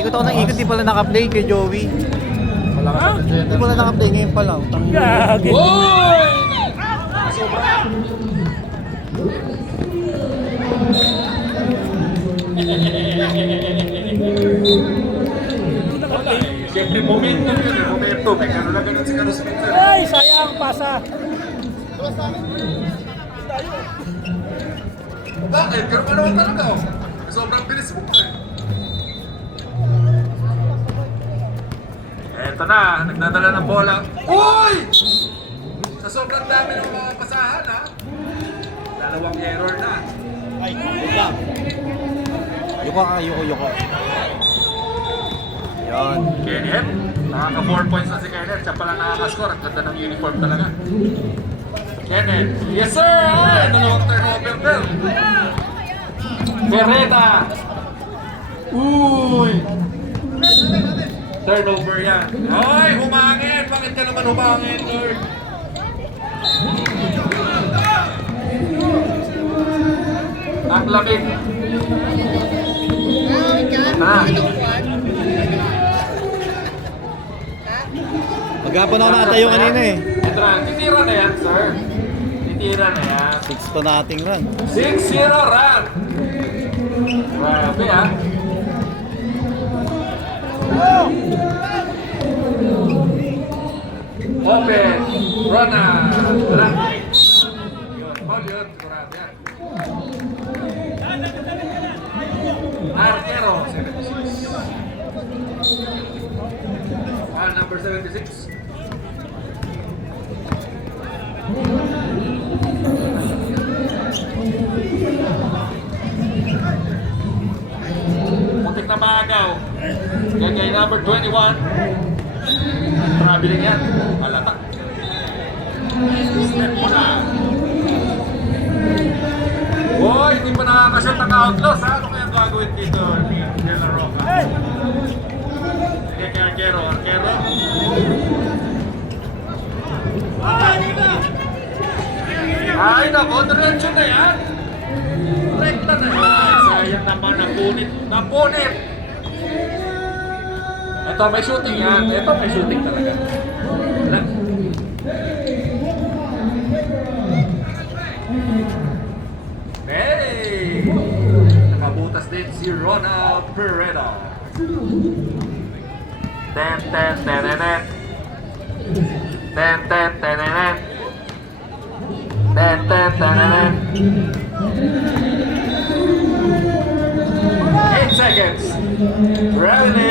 Ikot ako ng ikot, di pala naka-play kay Joey. Ha? Di pala naka-play ngayon pala. Gagi. Uy! Sobra. Siyempre, momentum yun eh. Momentum. Eh, gano'n na gano'n si Carlos Spencer. Ay, sayang pasa. Bakit? Ganun ka naman talaga oh. Sobrang bilis mo pa eh. Eto na, nagdadala ng bola. Uy! Sa sobrang dami ng mga pasahan ha. Dalawang error na. Ay, wait lang. Yuko ka, yuko. Yan. Kenneth, nakaka 4 points na si Kenneth. Siya pala nakaka-score. Ang ganda ng uniform talaga. Kenneth, yes sir! Ay, dalawang turnover bell. Berreta. Uy! Turnover yan. Ay, humangin! Bakit ka naman humangin, Lord? Ang lamig. Maghapon ako natayo kanina eh. Ito na, titira na yan, sir. Titira na yan. 6 to nothing run. 6-0 run. Grabe ah. Open. Run na. Run. Yun. Ball yun. Sigurado yan. Arquero. 76. Number 76. Muntik na maagaw. Yan kay number 21. Traveling yan. Malata. Step mo na. Hoy, hindi pa nakakashoot ang outlaws. Ano kaya gagawin dito ni De La Roca? Sige kay Arquero. Arquero. Ay, nako. Diretso na yan. Rekta na yan. Sayang naman, napunit. Napunit! Ito, may shooting yan. Ito, may shooting talaga. Wala. Hey! Nakabutas din si Ronald Pereda. Ten, ten, tenenet. Ten, ten, tenenet. Ten, ten, tenenet. 8 seconds. Ready.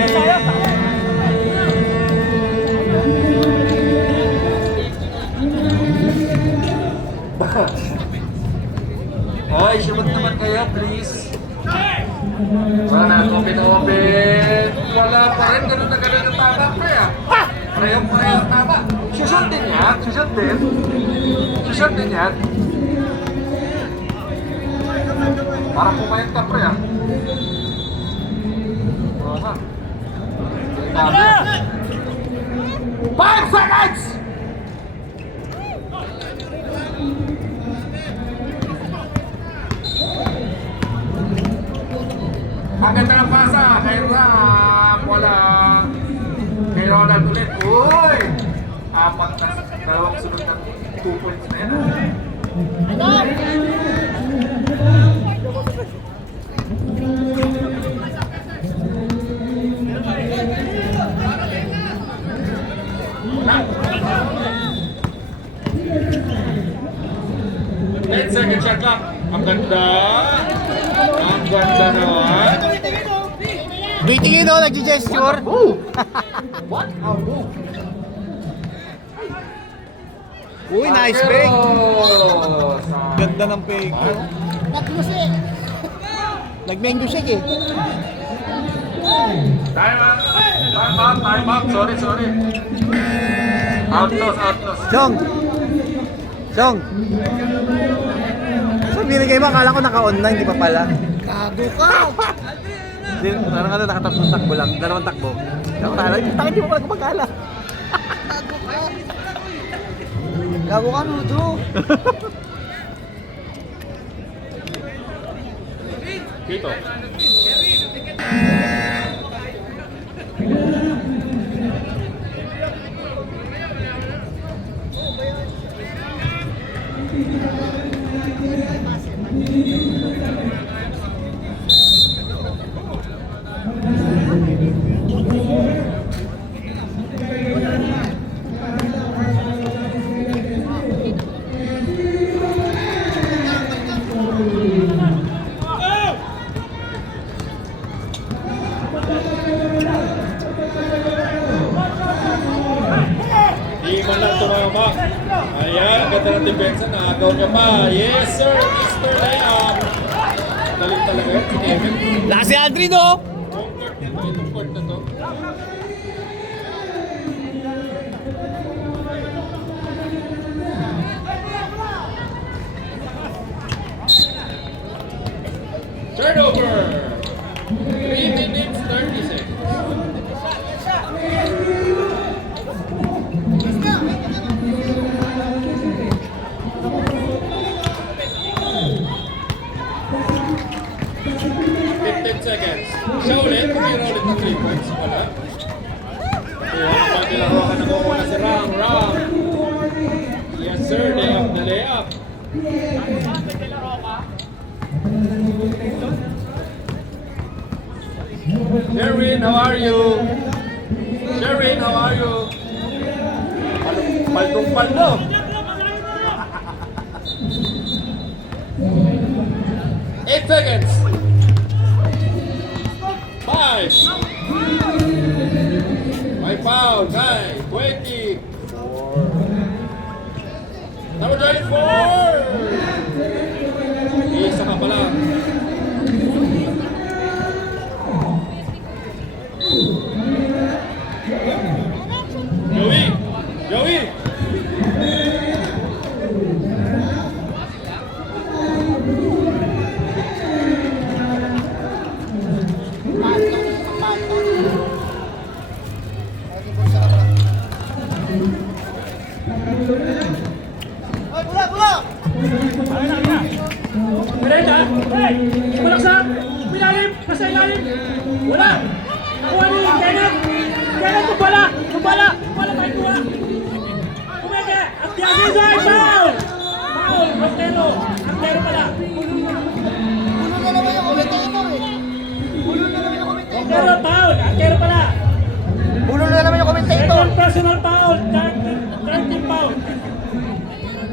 Ay, shoot naman kayo, please. Wala, open. Wala pa rin, ganun na ganun ang tama, pre ah. Pareho ang tama. Shoot din yan, shoot din. Shoot din yan. Parang pumayag ka, pre ah. Wala. 5 seconds! Ang ganda ng pasa kay Ram. Wala. Kay Ronald ulit. Uy! Apat na. Dalawang sunod na 2 points na yan. Wala. 10 second shot clock. Ang ganda. Ang ganda naman. Tingin o, nag-gesture. What a move! Uy, nice fake. Ganda ng fake. Nag-mango shake eh. Time out. Sorry. Outlaws. Chong. Sabihin kayo ba, akala ko naka-online, di pa pala. Gago ka. Parang nakatatlong takbo lang, dalawang takbo. Takot di mo pala kumagala. Gago ka, Nudo. Dito. ganda ng depensa, nakagaw niya pa. Yes sir, Mr. Layup. Galing talaga yan, si Kevin. Laki si Aldrin, no? Home court na to, itong court na to. Turnover! 3 minutes, 30 seconds. Seconds. Siya ulit, tumira ulit ng 3 points. Wala. Iwan pa nilaro ka nakukuha na si Ram. Ram. Yes sir, layup na layup. Sherwin, how are you? Sherwin, how are you? Paldong-paldo. Eight seconds. 5. My foul. 9. 20. 4. Number 24. Isa ka pa lang. Joey! Joey! Merenda. Hey! Malaksak! Pilalim! Nasa ilalim! Wala! Nakuha ni Kenneth! Kenneth, kumbala! Kumbala! Kumbala tayo kuha! Kumeke! At the other side! Foul! Foul! Rostero! Rostero pala! Puno na naman yung commentator eh. Puno na naman yung commentator. Rostero! Foul! Rostero pala! Puno na naman yung commentator. Second personal foul! 13 foul!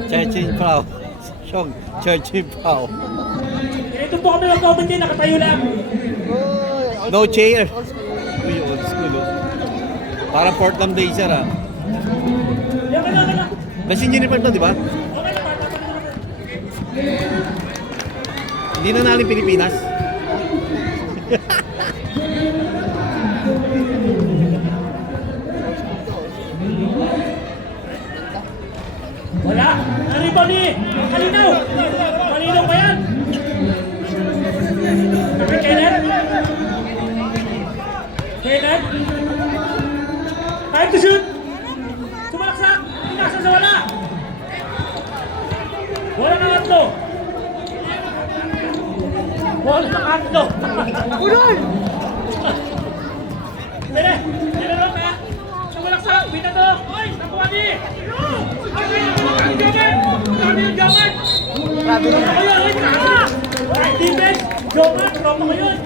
Churchill Pao. Shog, Churchill Pao. Ito po kami mag-comment din, nakatayo lang. Oy, No chair. Uy, old school, oh. Parang Portland Blazer, ah. Yan ka na. Kasi uniform to, di ba? Okay na, bata pa naman. Hindi na natin Pilipinas. Wala! Naribon ni Kalinaw! Malinaw ba yan? Kapit Kenneth? Kenneth? Time to shoot! Sumalaksak! Inasa sa wala! Wala na atlo! Wala na atlo! Punon! Pwede! Tinarong na! Sumalaksak! Binato! Oy! Nakuha ni! Grabe na. Right defense! Joman! Tropa ko yun!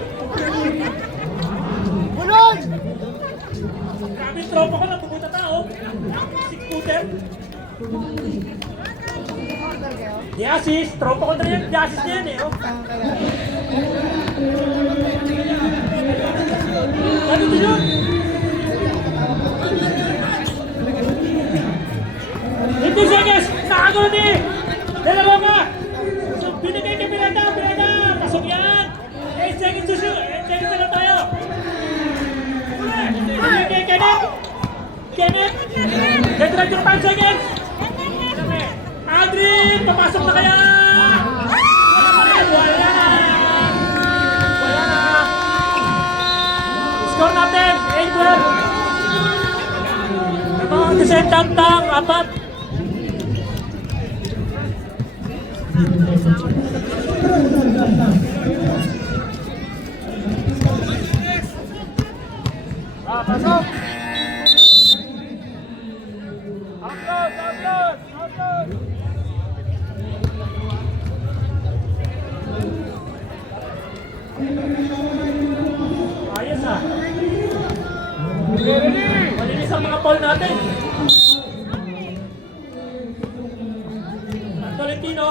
Punon! Grabe tropa ko na pupunta tao! 6-footer! Di assist! Tropa ko na yan! Di assist na yan eh! Oh. Ano ito yun? Hindi seconds! Nakagawa ni! Dalawa ka! So, binigay kay Pirenda! Pirenda! Pasok yan! 8 seconds to shoot! 8 seconds na lang tayo! Binigay kay Kenneth! Kenneth! Dead yung 5 seconds! Aldrin! Papasok na kaya! Wala na! Wala na! Score natin! 8-12! Namang descent tang-tang! 4! Pasok! Upload! Upload! Upload! Ayos ah! Malinis ang mga foul natin! Tolentino!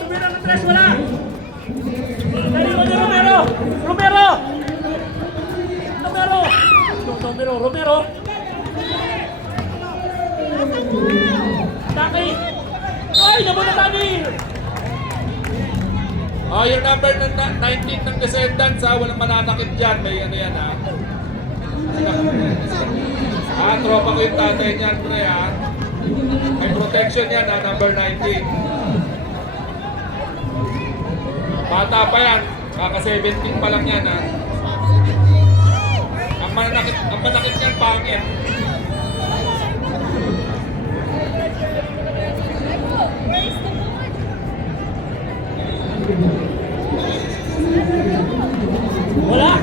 Tumira ng tres, wala! Dali mo ni Romero! Romero! Romero! Romero! Romero! Saki! Ay, naman na Dani! Oh, yung number ng 19 ng Descendants ha, walang mananakit dyan. May ano yan ha. Tropa ko yung tatay niyan, pre ha. May protection yan ha, number 19. Bata pa yan, kaka 17 pa lang yan ha. Ang manakit niyan, pangit. Wala!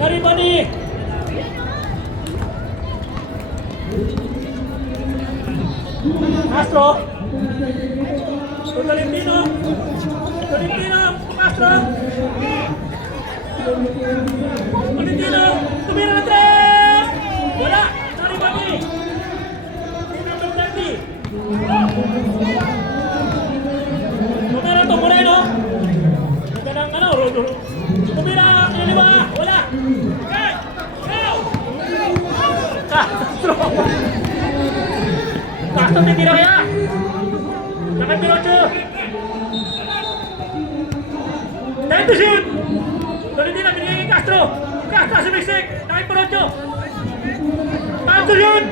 Naribani! Castro! Tolentino! Tolentino! Castro! Tolentino! Tumira ng tres! Wala! Naribani! Number 30! Tumira to Moreno! Ganda ng ano, tumira ang lima! Wala! Okay! Go! Castro! Castro titira kaya! Nakay Pirocho! Time to shoot! Tolentino, binigay kay Castro! Castro sumiksik! Nakay Pirocho! Time to shoot!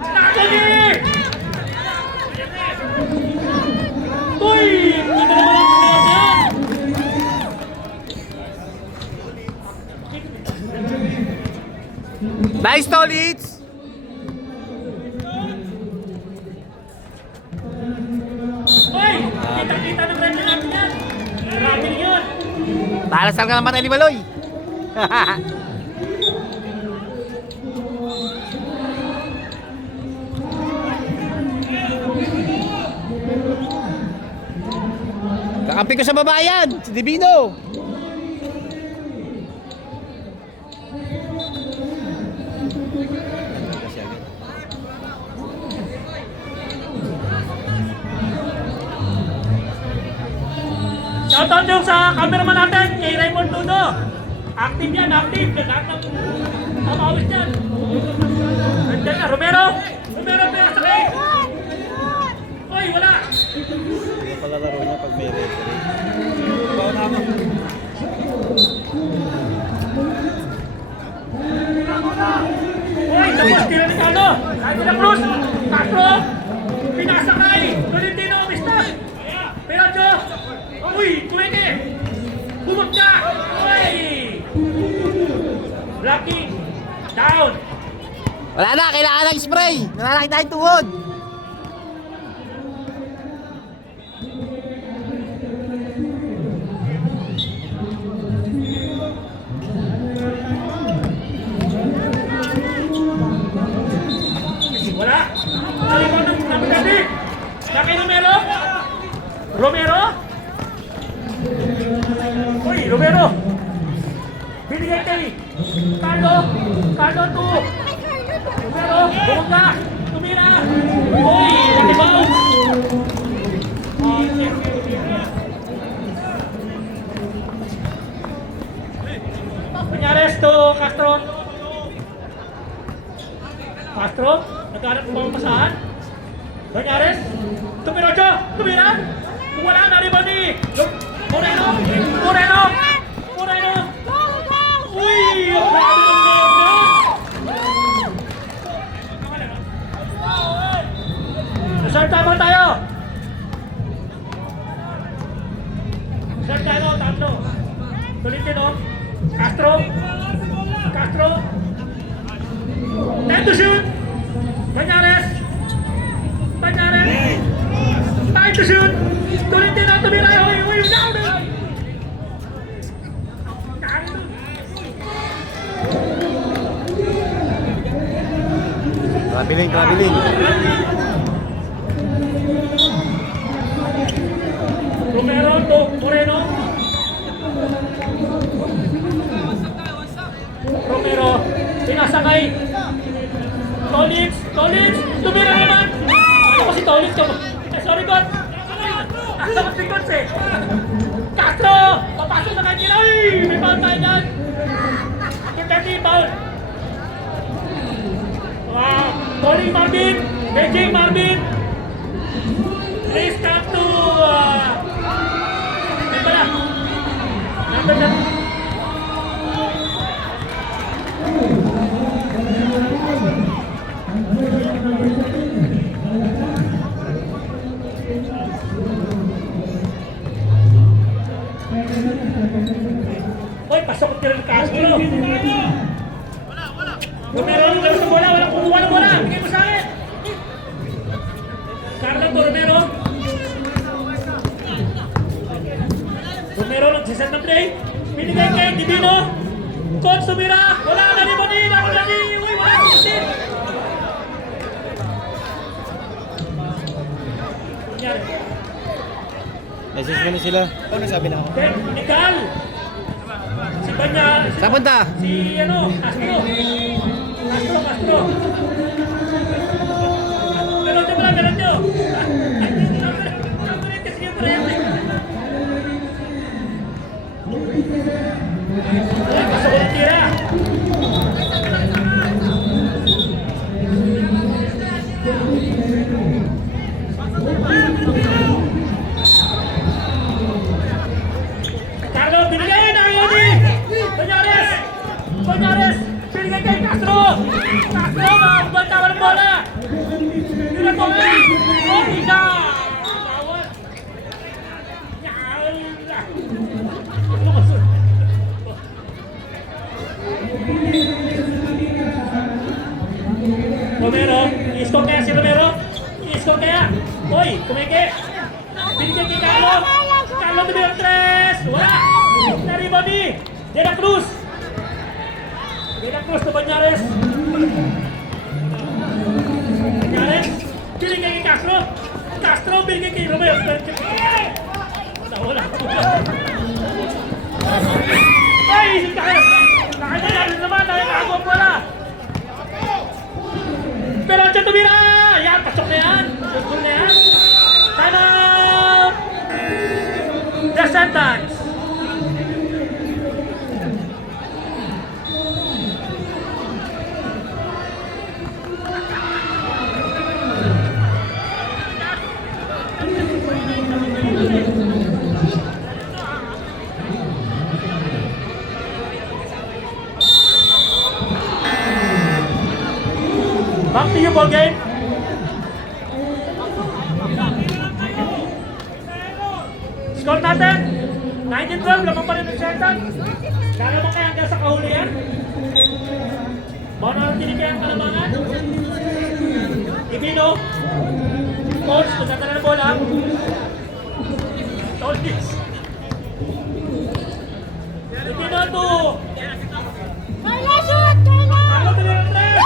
Nakatagi! Uy! Hindi na naman ang yan! Nice, Tolits! Uy! Kita-kita ng red natin yan! Grabe yun! Talasal ka naman, Elimaloy! Kakampi ko sa babayan, si Divino! Shoutout yung sa cameraman natin, kay Raymond Tudo. Active yan, active. Lahat ng mamawis yan. Nandiyan na, Romero! Romero, pera sa kay! Uy, wala! Palalaro niya pag may referee. Uy, tapos tira ni Carlo! Kahit na Cruz! Castro! Pinasakay! Tolentino, mistap! Pirocho! Uy, tuwede! Bumagda! Uy! Blocking! Down! Wala na, kailangan ng spray! Nananakit tayong tuhod! Wala! Nalimutan ng nabi! Laki Romero! Romero! Uy, Romero! Binigay kay Carlo! Carlo to! Romero! Bumagda! Tumira! Uy! Natibaw! Panyares to Castro! Castro? Naghanap ng mga pasahan? Banyares? Tumirocho! Tumira! Kung wala na rin ni Moreno! Moreno! Moreno! Uy! Ang grabe ng Moreno! Reserve time tayo! Reserve tayo, tatlo! Tolentino! Castro! Castro! Time to shoot! Banyares! Banyares! Time to shoot! Tolentino, tumira! Uy! Uy! Down! Traveling, traveling. Romero to Moreno. Romero, pinasakay. Tolits, Tolits, tumira naman. Ako si Tolits ko. Sorry God. Ako si God eh. Castro, papasok na kanya. Ay, may foul tayo dyan. After 30, foul. Tony Marvin, Beijing Marvin, pasok ko tira ng Castro. Romero, labas ng bola, walang kumuha ng bola. Bigay mo sa akin. Carlo to Romero. Romero nagsisend ng play. Binigay kay Divino. Coach tumira. Wala na ni Boni. Wala ni. Uy, wala ni Justin. Kunyari. Message mo na sila. Ano sabi na ako? Nical. Si Banya. Saan punta? Si ano, Castro. Castro. Meron nyo pala, meron nyo. Number 8 kasi yung parehas. Ay, pasok ko ng tira. Carlo, binigay na kayo ni Banyares, binigay kay Castro, magbanta ng bola. Yun ang bola. Oh, ika! Gawat. Romero, i-score kaya si Romero? I-score kaya? Hoy, kumike! Binigay kay Carlo! Carlo tumira 3! Wala! Na-rebound ni De La Cruz to Banyares. Banyares, binigay kay Castro. Castro, binigay kay Romero. Wala. Ay, isip ka kayo! Nakanya naman, nakakago ang bola. Pero siya tumira! Yan, pasok na yan. Pasok na yan. Time out! The sentence. Back to you, ball game. Score natin. 19-12, lamang pa rin ng second. Kalaman kaya hanggang sa kahulihan. Baka natin kaya ang kalamangan. Divino. Coach, nagtatala ng bola. Tolkis. Divino to. Carlo tumira ng 3.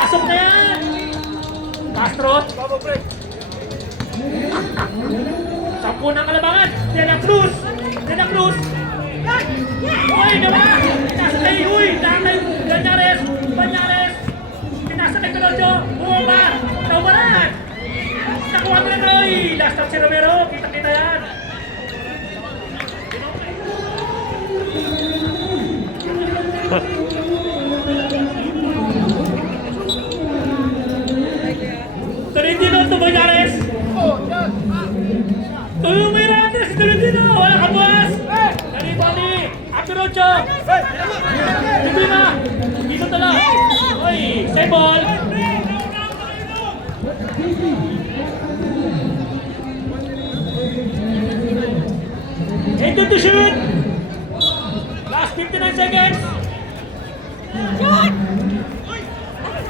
Pasok na yan! Castro. Sampu ng kalabangan. De La Cruz. Uy, nawa! Pinasakay, uy! Nakakay, Banyares. Pinasakay Pinocho. Bumaba. Naubaran. Nakuha mo na, uy! Last time si Romero. Kita-kita yan. Tolentino to Banyares. Tumira natin si Tolentino. Wala ka buwas. Narito ni Apirocho. Divina. Dito tala. Oy, save ball. 18 to shoot. Last 59 seconds. Shoot.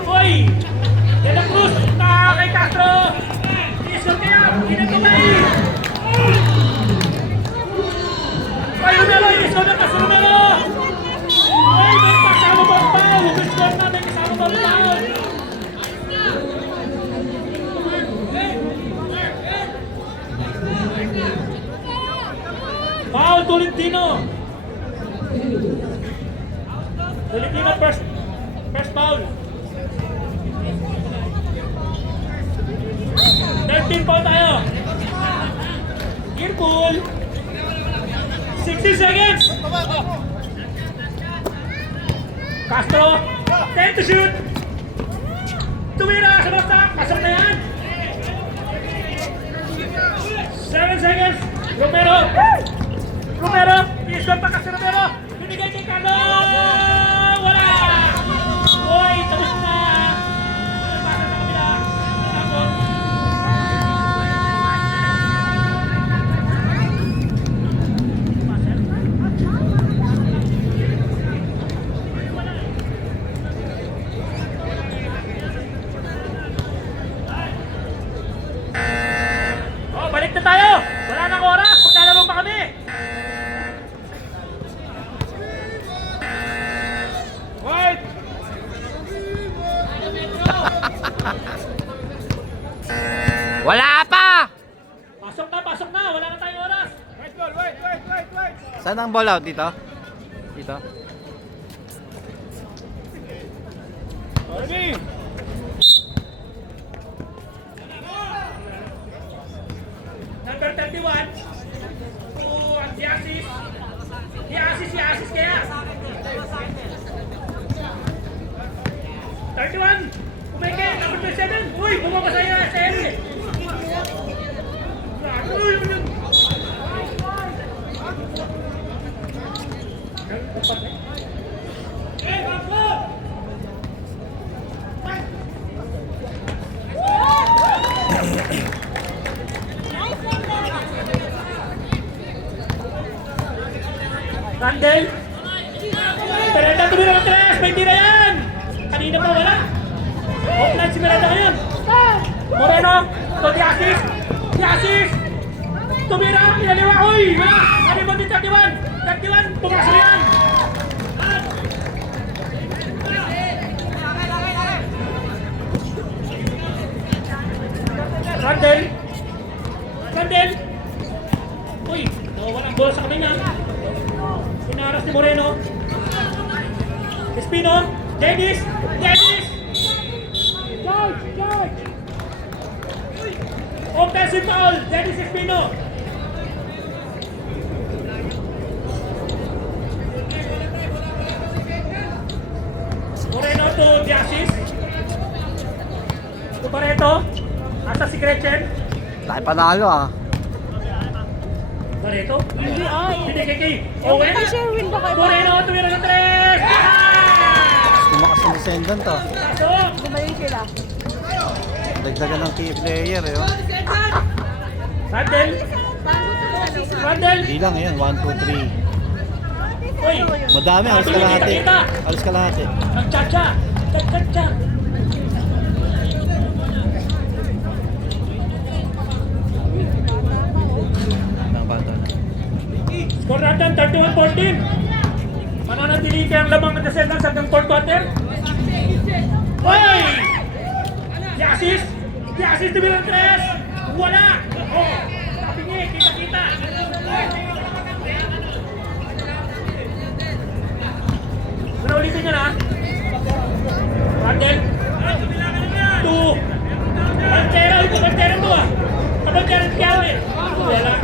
Oy. De La Cruz, kay Castro. I-score kaya, kinagkamay. Ay, Romero, i-score na kasi Romero. Ay, may kasama ba ang foul? I-score na, may kasama ba ang foul? Foul, Tolentino. Tolentino, first foul. 13 po tayo. Careful. 60 seconds. Castro. 10 to shoot. Tumira sa baksak. Pasok na yan. 7 seconds. Romero. I-score pa kasi Romero. Binigay kay Carlo. Wala. Oy, tapos na. Fight na tayo! Wala nang oras! Maglalaro pa kami! Fight! Wala pa! Pasok na! Wala na tayong oras! Wait, goal! Wait! Saan ang ball out? Dito? Dito? Ready! Number 31. The assist. The assist kaya. 31. Umeke, number 27. Uy, bumaba sa ere. Randall. Miranda tumira ng 3. May tira yan. Kanina pa wala. Offline si Miranda ngayon. Moreno. To the assist. The assist. Tumira. Inaliwa. Uy. Wala. Ano ba din 31? Pumasok yan. Randall. Uy. Walang bola sa kanina. Pinaras ni Moreno. Espino. Dennis. George. Offensive foul. Dennis Espino. Moreno to the assist. To Barreto. Asa si Gretchen. Tayo panalo ah. Barreto. Hindi ay. Binigay kay Owen. Kay Sherwin ba kayo? Moreno tumira ng 3. Lumakas ang descendant ah. Pasok. Gumaling sila. Dagdagan ng key player eh. Oh. Randall. Hindi lang yan. 1, 2, 3. Uy. Madami. Alis ka lahat eh. Nagchacha. Nang bata na. Score natin 31-14. Mananatili kayang lamang ng descendants hanggang 4th quarter. Uy! The assist to bilang 3. Wala! Oh! Kapingi, kita. Ulitin nyo na. Randall. 2. Pantera to ah. Kapantera si Calvin. Wala.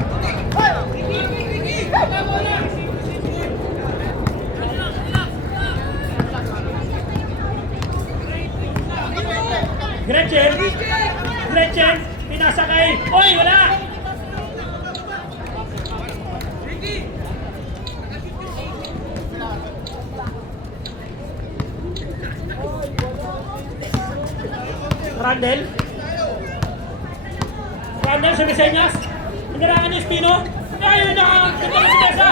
Gretchen. Pinasakay. Oy, wala. Randall sa Meseñas. Pinarangan ni Espino. Ayun na. Ito na si Tessa.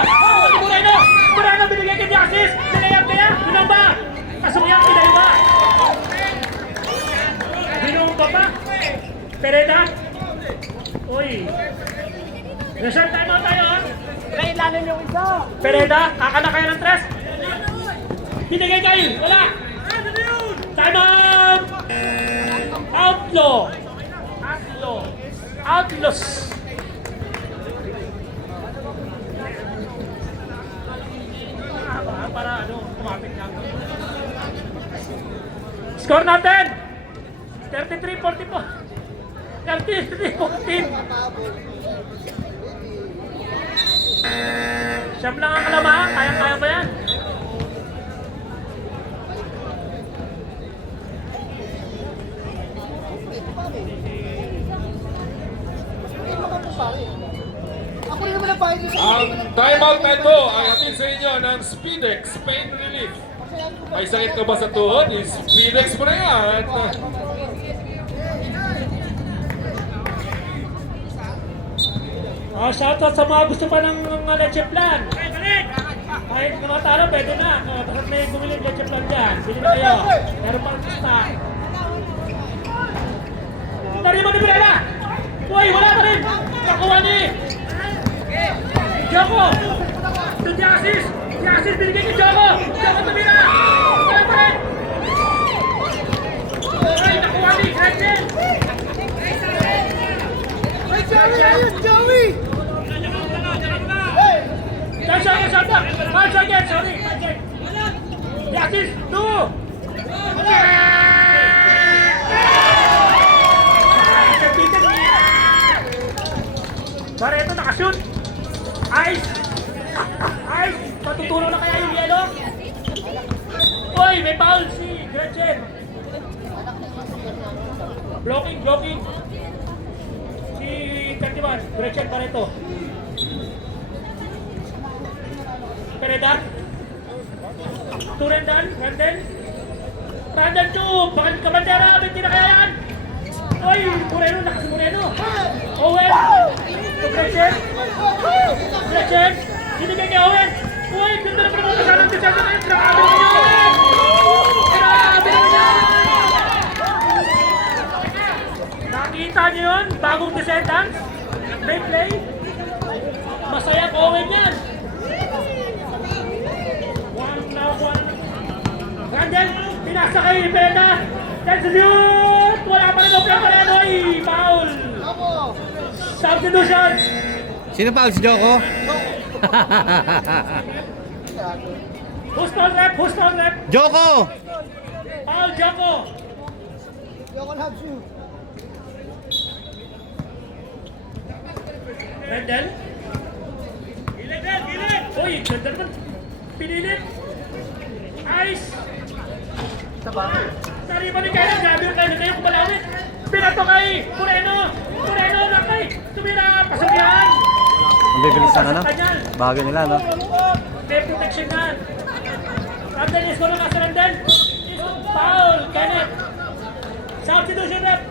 Moreno binigay kay Jaxis. Sinayap kaya. Yun ba? Kasumyak pinaliwa. Binumba pa. Pereda. Uy. Reserve time out tayo. Kailangan yung isa. Pereda. Kakana kaya ng 3. Binigay kayo. Wala. Time out. Outlaws. Para kumapit lang. Score natin. 33-44. 33-14. Siyam lang ang kalamaan. Kaya ba yan? Ako rin naman ang bahay ko sa Ang timeout na ito ay hatid sa inyo ng Speedex Pain Relief. May sakit ka ba sa tuhod? Speedex mo na yan. Shoutout sa mga gusto pa ng leche plan. Kahit namatalo, pwede na. Bakit may bumili ng leche plan dyan? Bili na kayo. Meron pang stock. Tari mo ni Birela! Uy, wala pa rin! Nakuha Assist binigay kay Joko! Joko tumira! Wala pa rin! Okay, nakuha ni Gretchen! Ay, Joey! Ayun, Joey! Touch again, sorry! The assist, 2! Barreto nakashoot! Ice! Ice! Matutulong na kaya yung yellow? Uy, may foul si Gretchen! Blocking! Si 31, Gretchen Barreto. Pereda? Turendan? Randall 2! Bakit kabandera? May tinakayaan! Uy! Moreno! Nakas Moreno! Owen! To Gretchen! Sinigay kay Owen! Uy! Ganda na pala mga ng Descendant ngayon! Grabe naman yun! Grabe naman yun! Nakita niyo yun? Bagong Descendants? May play? Masaya ko Owen yan! Randall! Pinasa kay Pereda! Shoot! Wala pa rin o Moreno! Ay! Foul! Substitution! Sino foul? Si Joko? Who's foul rep? Joko! Foul, Joko! Joko loves you. Randall? Gilid! Uy, ganda naman. Pinilit. Ice! Nariba ni Kailan. Grabe yung Kailan kayo kumalawit. Pinato kay Moreno nakay. Tumira. Pasagyan. Ang bibilis na ano? Bago nila, no? May protection na. Randall is gonna nasa Randall. Foul. Kenneth. Substitution rep.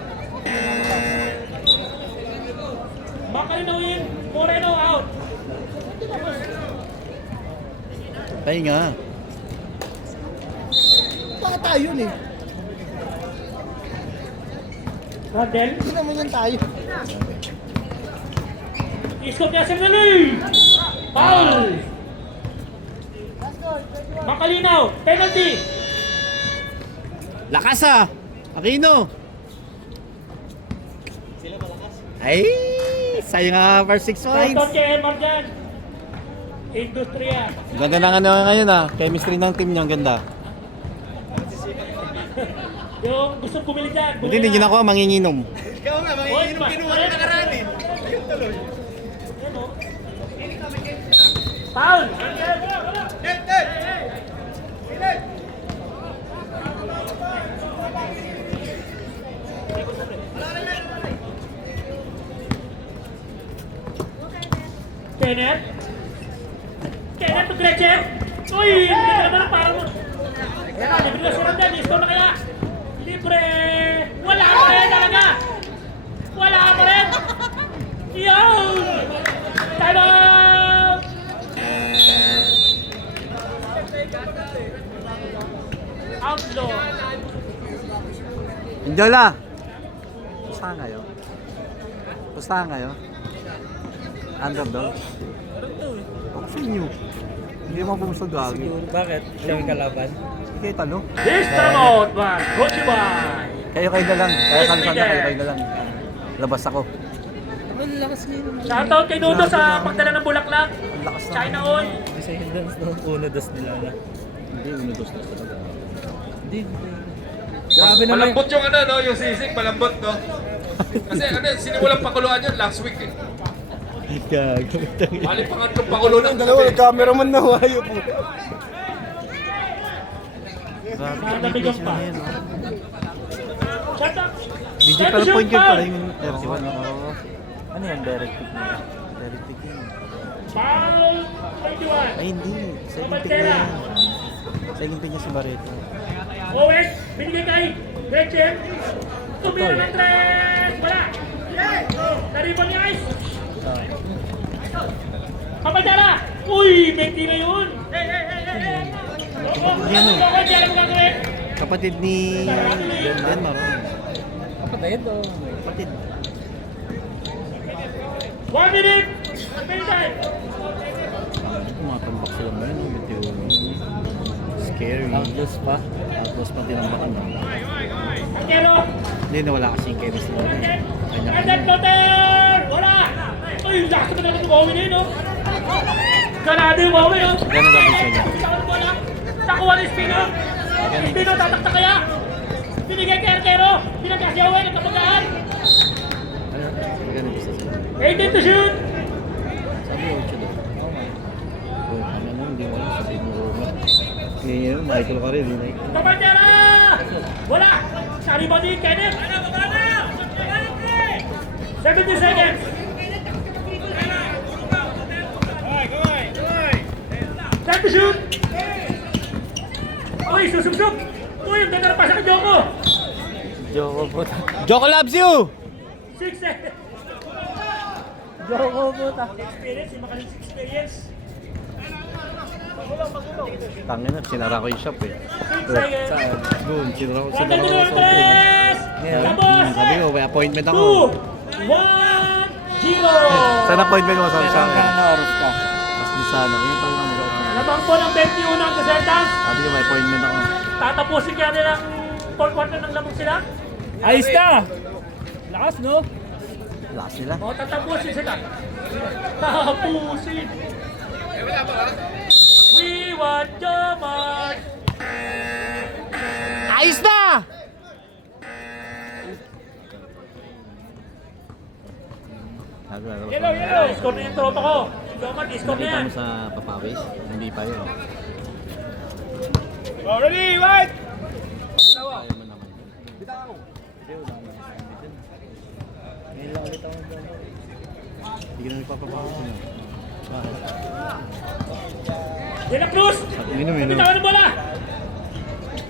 Makalinoin. Moreno out. Tayo nga. Baka tayo yun eh. Randall. Hindi naman yan tayo. Iskot niya si Mili! Foul! Makalinaw! Penalty! Lakas ah! Aquino! Ay! Sayang nga first 6 points! Shoutout kay Emar dyan! Industria! Ganda ng ano ngayon ah. Chemistry ng team niya, ang ganda. Yung gusto bumili dyan, Buti hindi nyo nakuha, manginginom. Ikaw nga, manginginom kinuha na nakaraan eh! Yung tuloy! Foul! Kenneth to Gretchen! Uy! Hindi ka naman ang parang mo! Yan na, libre na si Randall. Isto na kaya! Libre! Wala ka rin talaga! Wala ka rin! Yun! Time out! Outlaw! Indiola! Pustahan kayo? Pustahan kayo? Underdog? Huwag sa inyo. Hindi mo pumusod gagi. Bakit? Siya may kalaban? Kayo talo. This time out was brought to you by Kayo na lang. Kaya kalsan na kayo na lang. Labas ako. Ang lakas ngayon. shoutout kay Nudo sa pagdala ng bulaklak. Ang lakas na. China Oil. Kasi yung dance nung uno dos nila na. Hindi, unudos na talaga. Hindi. Grabe naman. Malambot yung ano, no? Yung sisig, malambot, no? Kasi ano, sinimulang pakuluan yun last week eh. Gago. Mali pangatlong pakulo ng cameraman na wayo po. Nandamigas pa. Shoutout. DJ Time to pero shoot point yun foul. pala yung 31. Oo. Ano yan? Direct pick na. Very pick yun. Foul 21. Ay hindi. Second pick na yan. Second pick niya si Barreto. Owen, binigay kay Gretchen. Tumira ng tres. Wala. Naribon ni Ice. Papadala. Uy, 20 na yun. Yan eh. Okay, diyan mo gagawin. Kapatid ni Denmark. Kapatid o? Kapatid. 1 minute. Spend time. tumatambak sila ngayon. Medyo scary. Angus pa. Tapos pati nambakan mo. Arquero! Hindi, nawala kasi yung chemistry. Kanya Eden Flotter! Wala! Uy, lakas naman natin bumawi na yun, oh. Ganado yung bumawi, oh. Ganun dapat siya niya. Bola. Nakuha ni Espino. Espino, tatakta kaya. Binigay kay Arquero. Pinagkasyawan, nagkapagaan. Ano? Ganun gusto siya. 18 to shoot. Sabi ko siya doon. Oh, ano mo, hindi mo alam. Sabi mo, yun, Michael ka rin. Kapantera! Wala! Sari ba ni Kenneth? 70 seconds. Time to shoot! Uy, susubsub! Uy, ang ganda na pa sa Joko! Joko puta. Joko loves you! 6 seconds. Joko puta. Experience, yung makaling experience. Tangin na, sinara ko yung shop eh. 6 seconds. Doon, sinara ko sa Wala shop. Andres! Tapos! Sabi ko, may appointment ako. 2, 1, 0! Saan appointment mo sa Saan ka na oras ka? Mas di sana, yun pala ang mag-out. Lamang po ng 21 ang Desertans. Sabi ko, may appointment ako. Tatapusin kaya nilang 4 quarter ng lamang sila. Ayos na! Lakas no? Lakas nila. O, tatapusin sila. Tatapusin. We want your mark. Ayos na! Sabi na, Yellow, yellow. Score na yung tropa ko. Joman, score na nakita yan. mo sa papawis? Hindi pa yun. Ready, white! Ayaw mo naman. Ngayon lang ulit ako doon. Hindi ka na nagpapapawis yun. Bakit? De La Cruz! Minum, minum. Bitawan ng bola!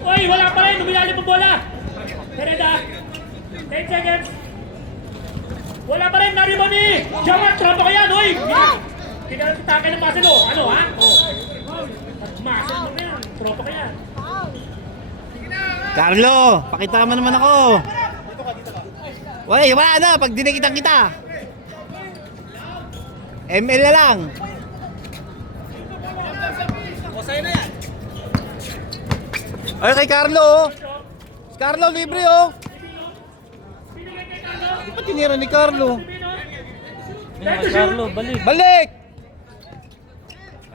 Uy, wala pa rin. Lumilalim ang bola. Pereda. 10 seconds. Wala pa rin. Naribo ni Jamat. Tropa ko yan. Uy! Hindi ka nagtatake ng muscle, oh. Ano, ha? Oh. Muscle mo na yan. Tropa ko yan. Carlo! Pakita mo naman ako! Wala, wala na! Pag dinikitang kita! ML na lang! Ay, kay Carlo! Oh. Si Carlo, libre oh! Binigay kay Carlo. Di ba tinira ni Carlo? Pino. Ayun, Mas Carlo, balik. Balik!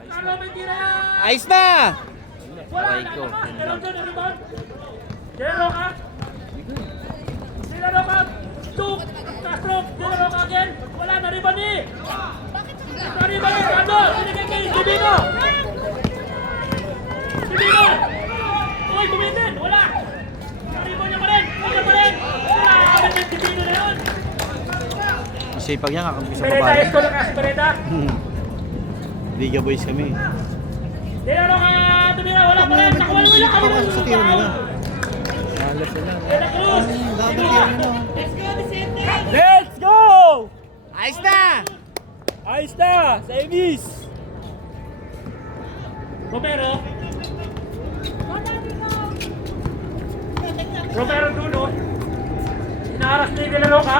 Carlo, may tira. Ayos na! Wala Aray na ko. naman. Meron doon, ano ba? Zero ka. Zero ka. Two. Castro. Zero ka again. Wala na riba ni. Nariba ni Carlo. Binigay kay Divino. Divino. Uy, bumitin. Wala. Nariba niya pa rin. Wala pa rin. Wala ka rin yung Divino na yun. Masipag yan, kakampi sa Pereta, babae. esko lang kasi Pereta. Liga boys kami. Zero ka. Tumira. Wala pa rin. Nakuha mo lang. Papasok sa tiro nila. Alas na lang. De La Cruz. Double tiro nila. Let's go! Ayos na! Ayos na! Sa Emis! Romero. Romero Nuno. Inaharas ni Villarroca.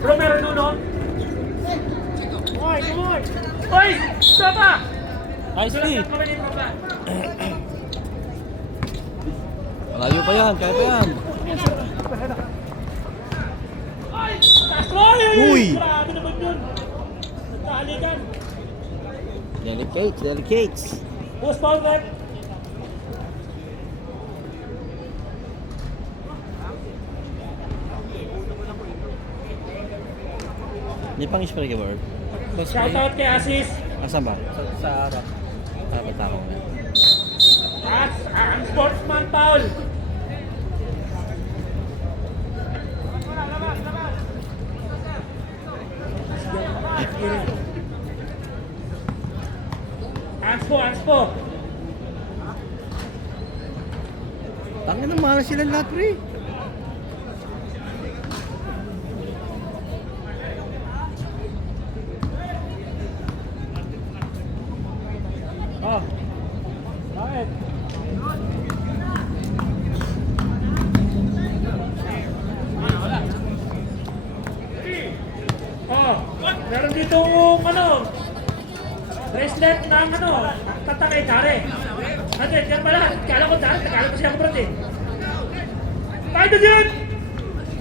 Romero Nuno. Oy, come on. Oy, stop! Nicely! Malayo pa yan, kaya pa yan. Castro! Uy! Grabe naman yun. Nagkahalikan. Delicates, delicates. Post foul back. Hindi pang spray ka ba? Shout out kay Asis. Asan ba? Sa harap. Dapat ako. At ang sportsman foul. Anspo. Tangin na mahal sila lahat, pre. Oh. Bakit? Oh, meron ditong ano, Bracelet ng ano, tatakay Dare. Ate, diyan pala. Kala ko Dare, kala ko siya ako brad eh. Tayo na dyan!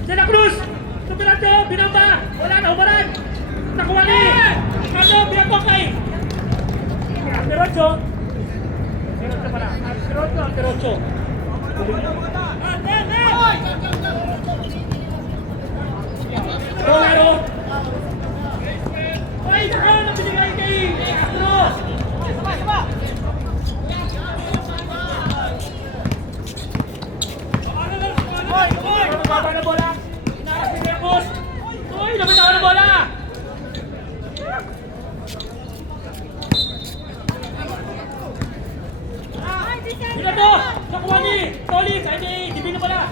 Santa Cruz! Tumilante, binamba! Wala na, humarad! Nakuha ni! Ano, binabakay! Alterocho! Alterocho pala. Alterocho. Romero! Ay, naka! Nabinigay kay Castro! Baba na bola! Inaras ni Marcos! Uy, nabitawan na bola! Sila to! Nakuha ni Solis! Ay, di Divino pala!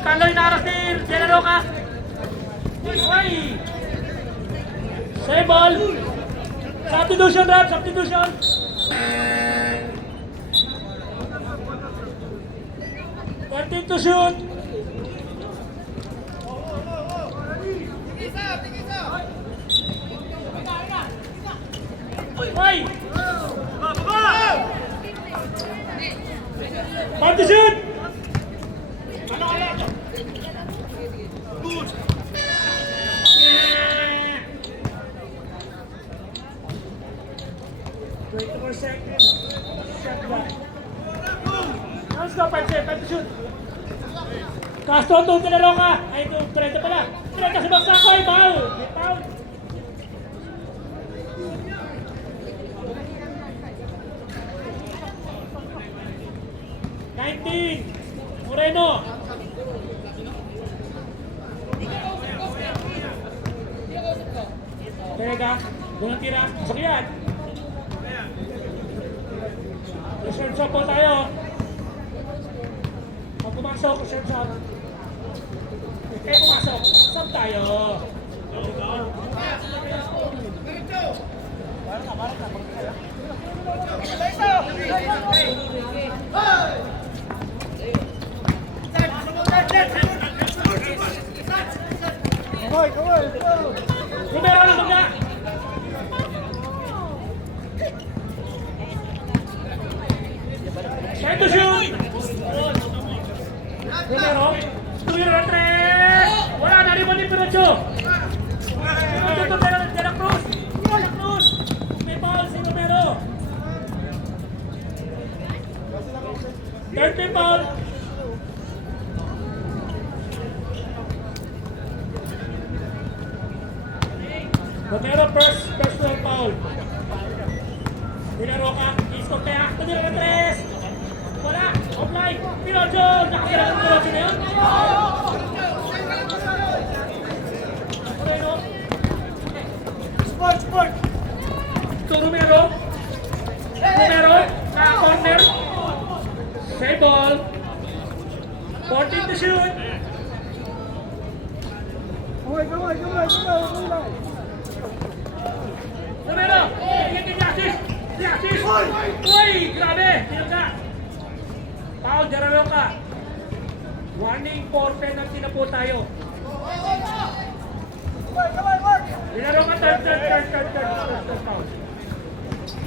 Carlo inaras ni Jena Roca! Uy! Save ball! Substitution, Rab! Substitution! Starting to shoot! Uy! Time to shoot! Ano kaya ito? Good! 24 seconds. Shot clock. Let's go, 5 seconds. Time to shoot. Castro, doon ka na lang ka. Ay, ito, 30 pala. 30 sa baksa ko, ay, foul. May foul. Moreno. Tega, doon tira. Masok yan. Reserve shot po tayo. Pag pumasok, reserve shot. Kaya pumasok, stop tayo. Numero na mga. Time to shoot. Numero. Tuyo na 3. Wala na rin mo ni Pinocho. Pinocho to De La Cruz. De La Cruz. May foul si Numero. Third team foul. Romero first foul. Dinero ka, iskop kaya. Tudiro na 3. Wala, offline. Pinocho, nakasira ng Pinocho na yun. Moreno. Sport. So Romero. Na corner. Save ball. 14 to shoot. Romero! Assist! Uy! Grabe! Tinagka! Foul, Jaralo ka! Warning for penalty na po tayo. Dinaro ka, third foul.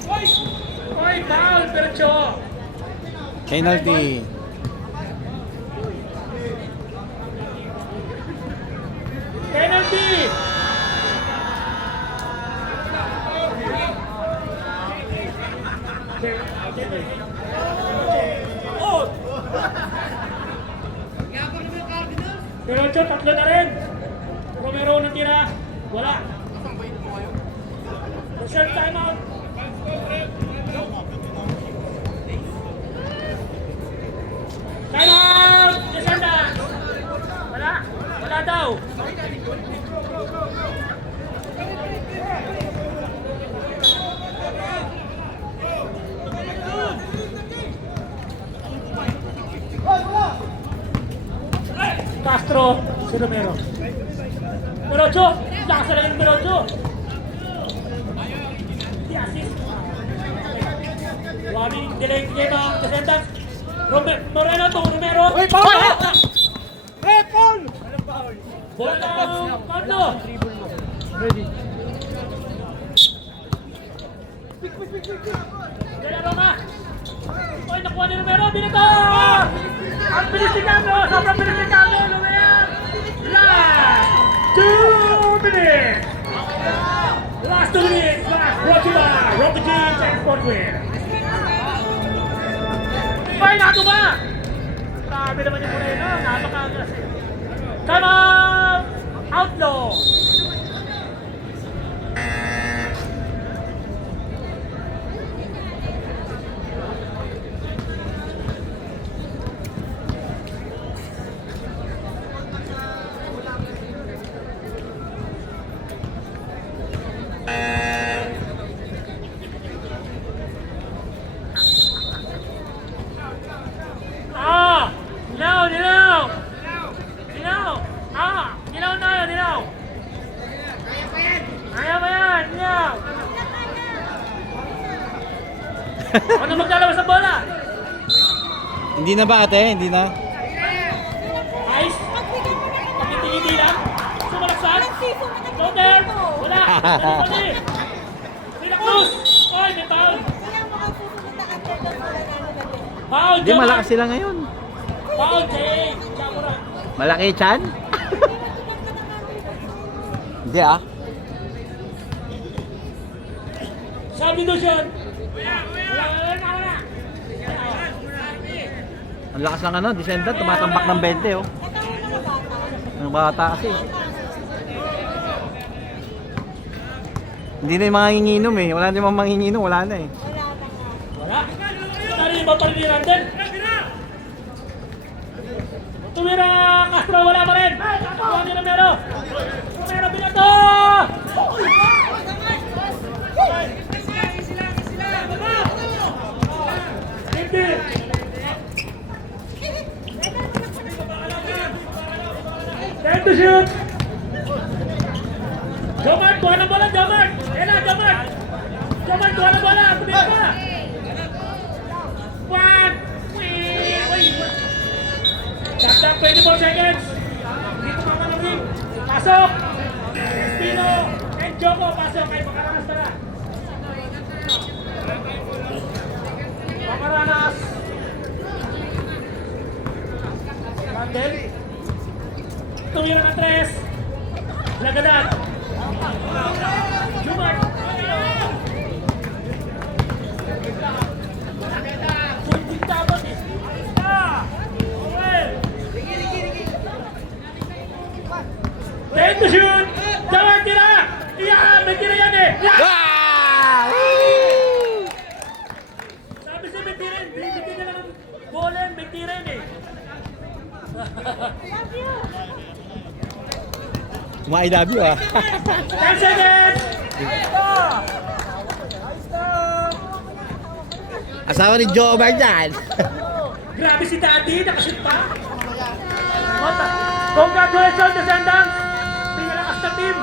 Uy! Foul! Percho! Penalty. Penalty! Pero tatlo na rin. Romero natira. Wala. Reserve timeout. Timeout! Descendants! Wala. Wala daw. Castro, si Romero. Perocho, lakas na lang yung Perocho. The assist. Warning, delay game ang Descendants. Moreno to, Romero. Uy, foul! Foul! Bola ng Last 2 minutes, brought to you by Rocket Jeans and Sportwear. Ay, nato ba? Grabe naman yung Moreno, napaka-aggressive. Time out! Outlaw! Nilaw! Nilaw! Nilaw! Nilaw na yun, nilaw! Kaya ba yan? Nilaw! Ano maglalabas sa bola? Hindi na ba ate? Hindi na? Ice? Pagkitigiti lang? Sumalaksan? Floater? Wala! Mali! Pinakos! Oy, may foul! Foul, Hindi, malakas sila ngayon. Foul, Jay! Chamura! Malaki chan? Hindi ah. Sabi doon siya! Wala! Ang lakas ng ano, descendant, tumatambak ng 20 oh. Ang bata kasi. Hindi na yung mga nginginom eh. Wala na yung mga manginginom, wala na eh. Wala! Ano yung papalili natin? Tumira Castro, wala pa rin! Kuha ni Romero! Romero, binato! Hindi! Time to shoot! Jomart, kuha ng bola, Jomart! Yan na, Jomart! Jomart, kuha ng bola! Tumira ka! One! Dagdag 24 seconds! Dito pa manawin! Pasok! Espino and Joko, pasok! Ay, makaranas na na! Makaranas! Randel! Tumira ng 3! Lagadan! Jumar! Kunting tabang eh! Time to shoot! Dawan, tira! Iyan! May tira yan eh! Sabi siya may tira yan. Bibitin na lang ng bola yan. May tira yan eh. Mga I love you ah. 10 seconds! Asawa ni Joe Omar dyan. Grabe si Daddy, nakashoot pa. Congratulations, Descendants! Pinalakas na team!